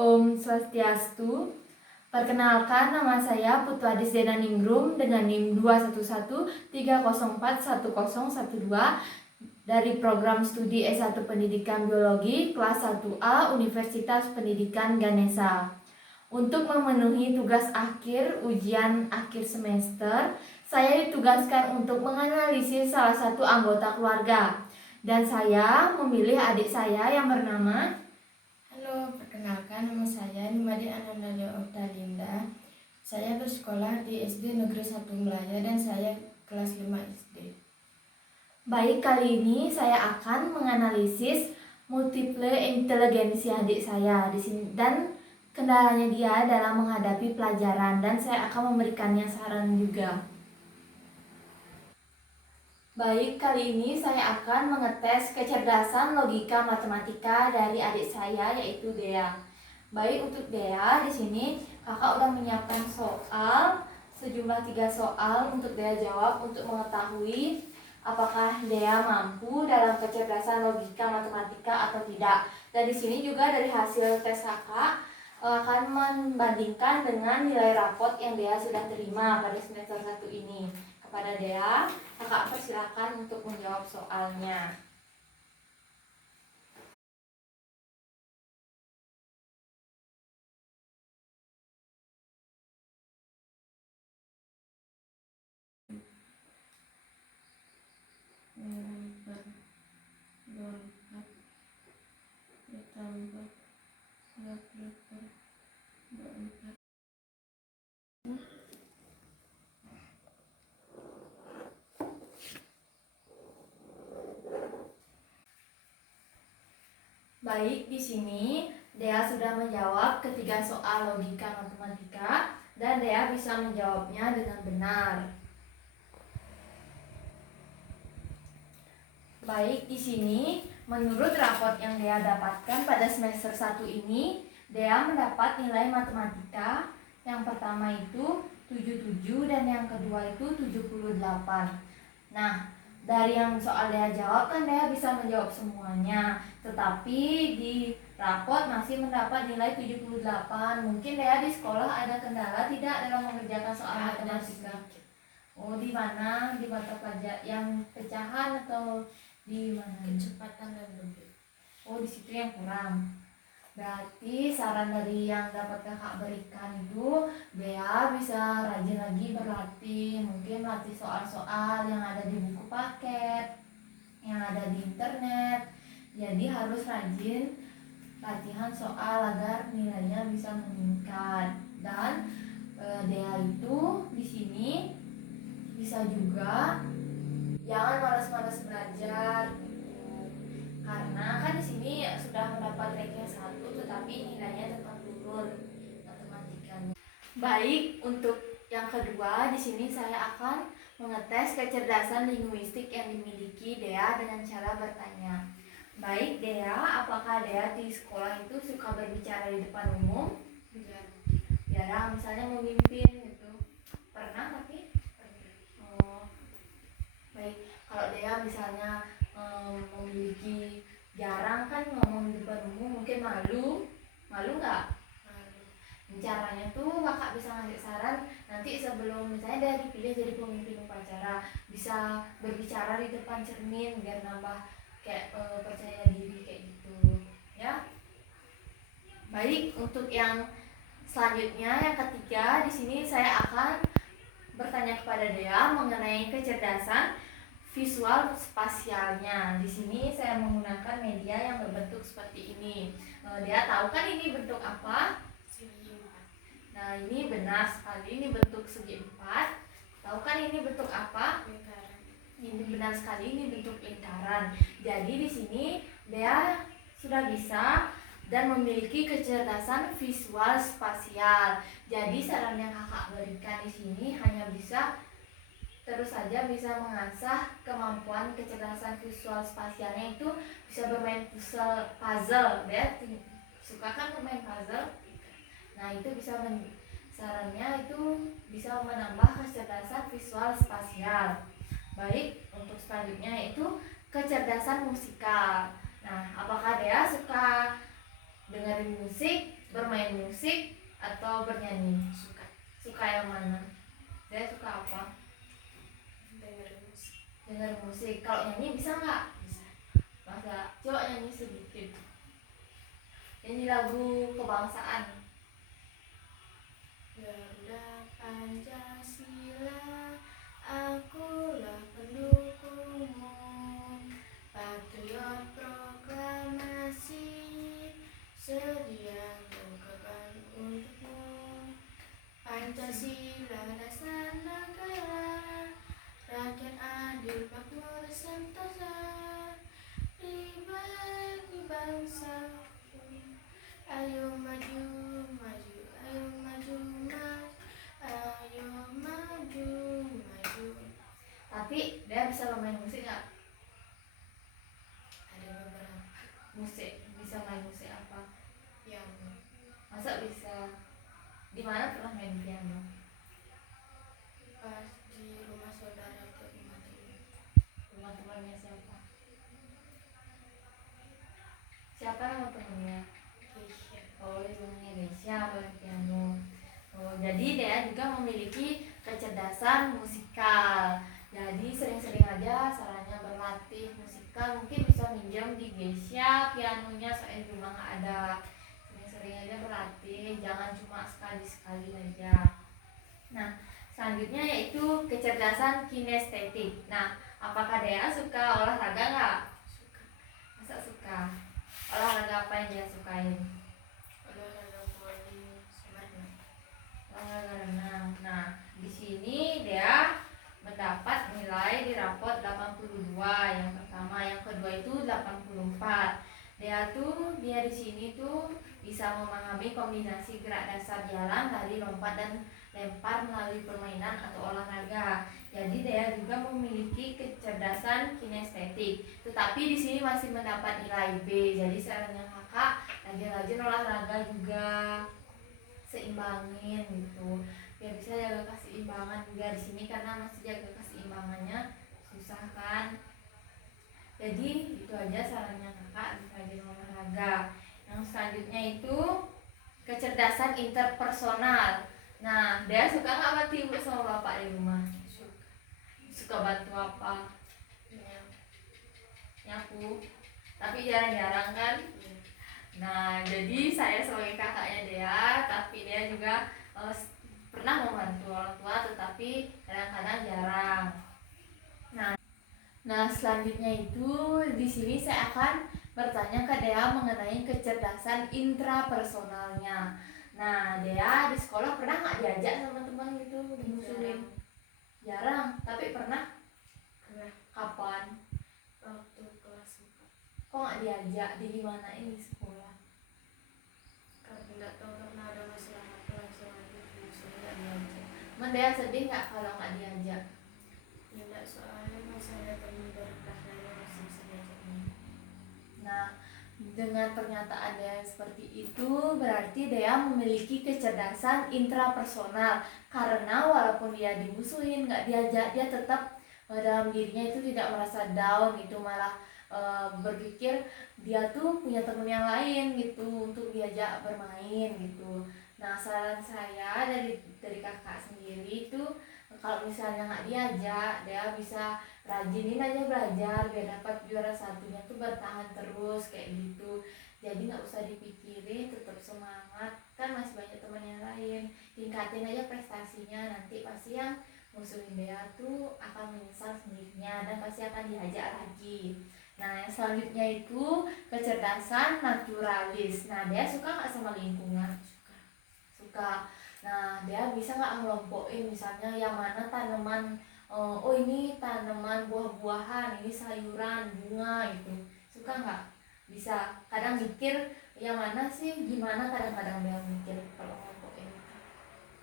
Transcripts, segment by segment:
Om Swastiastu. Perkenalkan, nama saya Putwadis Zena Ningrum dengan NIM 21130410012 dari program studi S1 Pendidikan Biologi kelas 1A Universitas Pendidikan Ganesha. Untuk memenuhi tugas akhir ujian akhir semester, saya ditugaskan untuk menganalisis salah satu anggota keluarga. Dan saya memilih adik saya yang bernama. Halo, perkenalkan nama saya Nimade Anandalia Oktalinda. Saya bersekolah di SD Negeri 1 Melaya dan saya kelas 5 SD. Baik, kali ini saya akan menganalisis multiple inteligensi adik saya di sini dan kendalanya dia dalam menghadapi pelajaran, dan saya akan memberikannya saran juga. Baik, kali ini saya akan mengetes kecerdasan logika matematika dari adik saya yaitu Dea. Baik, untuk Dea di sini kakak udah menyiapkan soal sejumlah 3 soal untuk Dea jawab untuk mengetahui apakah Dea mampu dalam kecerdasan logika matematika atau tidak. Dan di sini juga dari hasil tes kakak akan membandingkan dengan nilai rapot yang Dea sudah terima pada semester 1 ini. Kepada Dea, kakak persilakan untuk menjawab soalnya. Baik, di sini Dea sudah menjawab ketiga soal logika matematika dan Dea bisa menjawabnya dengan benar. Baik, di sini menurut raport yang Dea dapatkan pada semester 1 ini, Dea mendapat nilai matematika yang pertama itu 77 dan yang kedua itu 78. Nah, dari yang soal Dea jawab kan Dea bisa menjawab semuanya, tetapi di raport masih mendapat nilai 78. Mungkin Dea di sekolah ada kendala tidak dalam mengerjakan soal matematika? Oh, di mana? Di mata pelajaran yang pecahan atau di mana? Kecepatan dan lebih. Oh, di situ yang kurang. Berarti saran dari yang dapat kakak berikan itu, Bea bisa rajin lagi berlatih, mungkin latih soal-soal yang ada di buku paket, yang ada di internet. Jadi harus rajin latihan soal agar nilainya bisa meningkat. Dan Dea itu di sini bisa juga jangan malas-malas belajar gitu. Karena kan di sini sudah mendapat ranking 1 tetapi nilainya tetap turun matematikanya. Baik, untuk yang kedua di sini saya akan mengetes kecerdasan linguistik yang dimiliki Dea dengan cara bertanya. Baik, Dea, apakah Dea di sekolah itu suka berbicara di depan umum? Jarang, misalnya memimpin gitu. Pernah tapi? Oh, baik. Kalau Dea misalnya memiliki jarang kan ngomong di depan umum, mungkin malu nggak? Caranya tuh kakak bisa ngasih saran, nanti sebelum misalnya dia dipilih jadi pemimpin upacara bisa berbicara di depan cermin biar nambah kayak percaya diri kayak gitu ya. Baik, untuk yang selanjutnya yang ketiga di sini saya akan bertanya kepada Dea mengenai kecerdasan visual spasialnya. Di sini saya menggunakan media yang berbentuk seperti ini. Dea tahu kan ini bentuk apa? Nah, ini benar sekali, ini bentuk segi 4. Tahu kan ini bentuk apa? Lingkaran. Ini benar sekali, ini bentuk lingkaran. Jadi di sini Dea sudah bisa dan memiliki kecerdasan visual spasial. Jadi saran yang kakak berikan di sini hanya bisa terus saja bisa mengasah kemampuan kecerdasan visual spasialnya, itu bisa bermain puzzle. Dia suka kan bermain puzzle. Nah, itu bisa sarannya itu bisa menambah kecerdasan visual spasial. Baik, untuk selanjutnya yaitu kecerdasan musikal. Nah, apakah Dea suka dengerin musik Bermain musik atau bernyanyi? Suka Suka yang mana? Dia suka apa? dengar musik. Dengar musik. Kalau nyanyi bisa nggak? Bisa. Masa coba nyanyi sedikit. Nyanyi lagu kebangsaan. Garuda Pancasila, akulah pendukungmu. Patriot proklamasi, sedia berkorban untukmu. Pancasila dasar negara, rakyat adil makmur sentosa, pribadi bangsaku. Ayo maju, maju, ayo maju, maju, ayo maju, maju. Tapi dia bisa bermain musik nggak? Ada beberapa Musik bisa main musik apa? yang Masa bisa? Di mana pernah main piano? pas di rumah saudara atau rumah teman. Rumah temannya siapa? Siapa nama temannya? Keisha. Oh, itu namanya Desya main piano. Oh, jadi dia juga memiliki kecerdasan musikal. Jadi sering-sering aja sarannya berlatih musikal. Mungkin bisa minjem di Desya pianonya soalnya di rumah nggak ada. Sering-sering aja berlatih, jangan cuma sekali-sekali aja. Nah, selanjutnya yaitu kecerdasan kinestetik. Nah, apakah Dea suka olahraga nggak? Suka Masa suka? Olahraga apa yang dia sukain? olahraga voli sama renang. Olahraga renang. Nah, di sini dia mendapat nilai di rapot 82 yang pertama, yang kedua itu 84. Dia di sini tuh bisa memahami kombinasi gerak dasar jalan, lari, lompat dan lempar melalui permainan atau olahraga. Jadi dia juga memiliki kecerdasan kinestetik. Tetapi di sini masih mendapat nilai B. Jadi sarannya kakak rajin-rajin olahraga juga, seimbangin gitu. Biar bisa jaga keseimbangan juga di sini karena masih jaga keseimbangannya susah kan. Jadi itu aja sarannya kakak, rajin olahraga. Yang selanjutnya itu kecerdasan interpersonal. Nah, dia suka nggak bantu ibu sama bapak di rumah? Suka Suka bantu apa? yang Nyapu. Tapi jarang-jarang kan? ya, Nah, jadi saya sebagai kakaknya dia, tapi dia juga pernah membantu orang tua, tetapi kadang-kadang jarang. Nah, selanjutnya itu di sini saya akan bertanya ke Dea mengenai kecerdasan intrapersonalnya. Nah, Dea di sekolah pernah nggak diajak sama teman gitu dimusuhin? Jarang, tapi pernah. karena Kapan? waktu kelas 4 Kok nggak diajak? Di gimana ini sekolah? karena nggak tahu karena ada masalah apa langsung aja saya nggak diajak. Men Dea sedih nggak kalau nggak diajak? Ya nggak, soalnya masalah teman berkah saya masih bisa diajaknya. Nah, dengan pernyataan Dea seperti itu berarti Dea memiliki kecerdasan intrapersonal, karena walaupun dia dimusuhin, nggak diajak, dia tetap dalam dirinya itu tidak merasa down gitu, malah berpikir dia tuh punya temen yang lain gitu untuk diajak bermain gitu. Nah, saran saya dari kakak sendiri itu kalau misalnya nggak diajak, dia bisa rajinin aja belajar biar dapat juara satunya tuh bertahan terus kayak gitu. Jadi nggak usah dipikirin, tetap semangat, kan masih banyak teman yang lain. Tingkatin aja prestasinya, nanti pasti yang musuhin dia tuh akan menyesal sendirinya dan pasti akan diajak lagi. Nah, yang selanjutnya itu kecerdasan naturalis. Nah, dia suka nggak sama lingkungan? Suka. Nah, dia bisa nggak ngelompokin misalnya yang mana tanaman, oh ini tanaman buah-buahan, ini sayuran, bunga gitu. Suka nggak? Bisa. Kadang mikir yang mana sih, gimana kadang-kadang dia mikir kalau ngelompokin.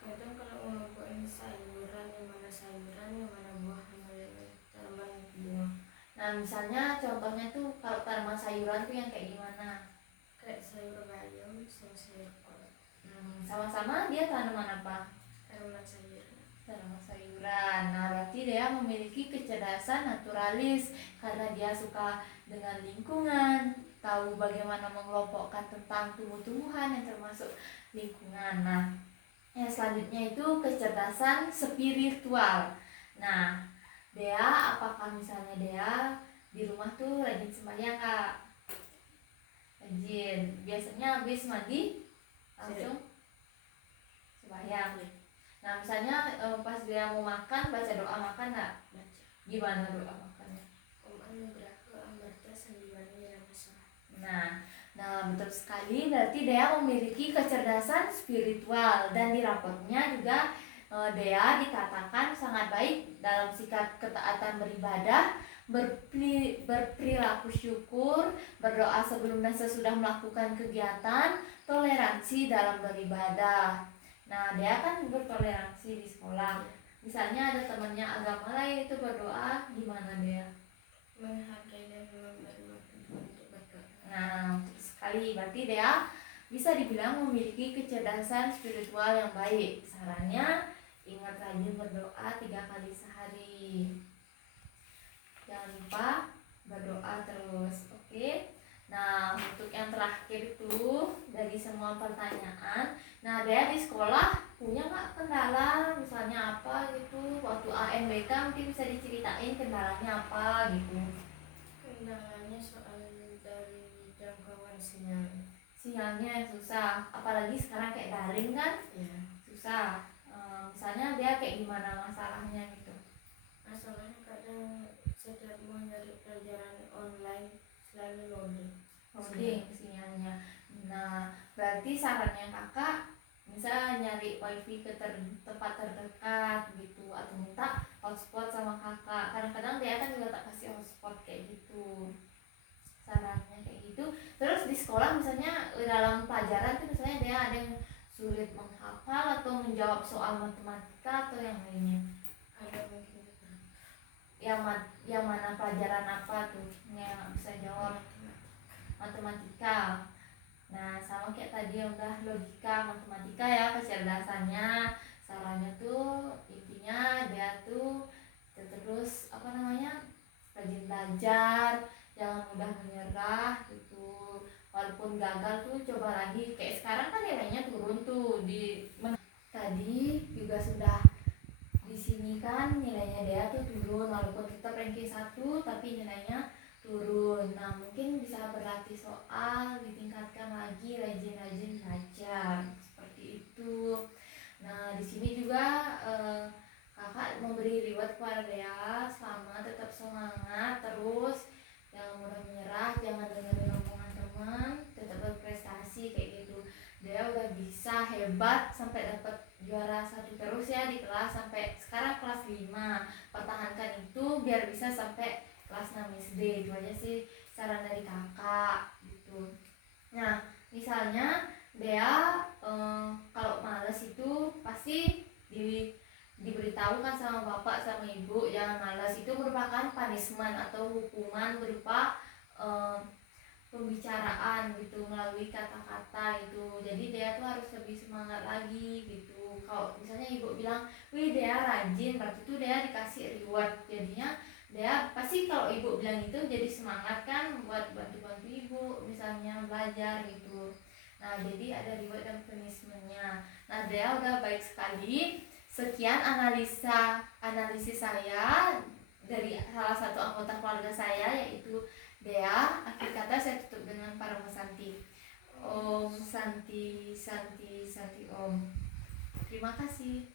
Kadang kalau ngelompokin sayuran, yang mana sayuran, yang mana buah, yang mana tanaman bunga. Nah, misalnya contohnya tuh kalau tanaman sayuran tuh yang kayak gimana? Kayak sayur bayam sama sayur kol. Sama-sama dia tanaman apa? Tanaman sayuran. Tanaman sayuran. Nah, berarti dia memiliki kecerdasan naturalis karena dia suka dengan lingkungan, tahu bagaimana mengelompokkan tentang tumbuh-tumbuhan yang termasuk lingkungan. Nah, yang selanjutnya itu kecerdasan spiritual. Nah, Dea, apakah misalnya Dea di rumah tuh rajin sembahyang Kak? Rajin. Biasanya habis mandi langsung sembahyang. Nah, misalnya pas Dea mau makan baca doa makan nggak? Baca. Gimana doa makannya? Om anugerahku amarta sandiwani ramasa. Nah, betul sekali. Berarti Dea memiliki kecerdasan spiritual dan di rapotnya juga Dea dikatakan sangat baik dalam sikap ketaatan beribadah, berperilaku syukur, berdoa sebelum dan sesudah melakukan kegiatan, toleransi dalam beribadah. Nah, Dea kan bertoleransi di sekolah. Misalnya ada temannya agama lain itu berdoa, gimana Dea? Menghargai dan memberi waktu untuk berdoa. Nah, betul sekali. Berarti Dea bisa dibilang memiliki kecerdasan spiritual yang baik. Sarannya, ingat rajin berdoa 3 kali sehari. Jangan lupa berdoa terus, oke? Nah, untuk yang terakhir itu dari semua pertanyaan, nah Dea di sekolah punya nggak kendala, misalnya apa gitu? Waktu AMBK mungkin bisa diceritain kendalanya apa gitu? Kendalanya soal dari jangkauan sinyal. Sinyalnya yang susah, apalagi sekarang kayak daring kan, Ya. susah. Misalnya dia kayak gimana masalahnya gitu? Masalahnya kadang setiap mau nyari pelajaran online selalu loading Sinyalnya. Nah, berarti sarannya kakak bisa nyari wifi ke tempat terdekat gitu, atau minta hotspot sama kakak. Kadang-kadang dia kan juga tak kasih hotspot kayak gitu. Sarannya kayak gitu. Terus di sekolah misalnya dalam pelajaran tuh misalnya dia ada yang sulit menghafal atau menjawab soal matematika atau yang lainnya. ada mungkin Yang mana pelajaran apa tuh yang nggak bisa jawab? Matematika. Nah, sama kayak tadi yang udah logika, matematika ya kecerdasannya. Sarannya tuh intinya dia tuh terus apa namanya, rajin belajar, jangan mudah menyerah gitu. Walaupun gagal tuh coba lagi. Kayak sekarang kan nilainya turun tuh tadi juga sudah di sini kan nilainya dia tuh turun, walaupun tetap ranking 1 tapi nilainya turun. Nah, mungkin bisa berlatih soal, ditingkatkan lagi, rajin-rajin belajar seperti itu. Nah, di sini juga kakak memberi reward kepada dia selama tetap semangat terus, jangan mudah menyerah, jangan dengerin omongan teman, tetap berprestasi kayak gitu. Dia udah bisa hebat sampai dapat juara 1 terus ya di kelas, sampai sekarang kelas 5. Pertahankan itu biar bisa sampai kelas 6 SD. Itu aja sih saran dari kakak gitu. Nah, misalnya Dea kalau males itu pasti diberitahu kan sama bapak sama ibu jangan malas. Itu merupakan punishment atau hukuman berupa pembicaraan gitu melalui kata-kata gitu. Jadi dia tuh harus lebih semangat lagi gitu. Kalau misalnya ibu bilang, wih Dea rajin, berarti tuh Dea dikasih reward. Jadinya Dea pasti kalau ibu bilang itu jadi semangat kan buat bantu-bantu ibu misalnya belajar gitu. Nah, jadi ada reward dan punishmentnya. Nah, Dea udah baik sekali. Sekian analisis saya dari salah satu anggota keluarga saya yaitu Dea. Akhir kata saya tutup dengan Parama Santi. Om Santi Santi Santi Om. Terima kasih.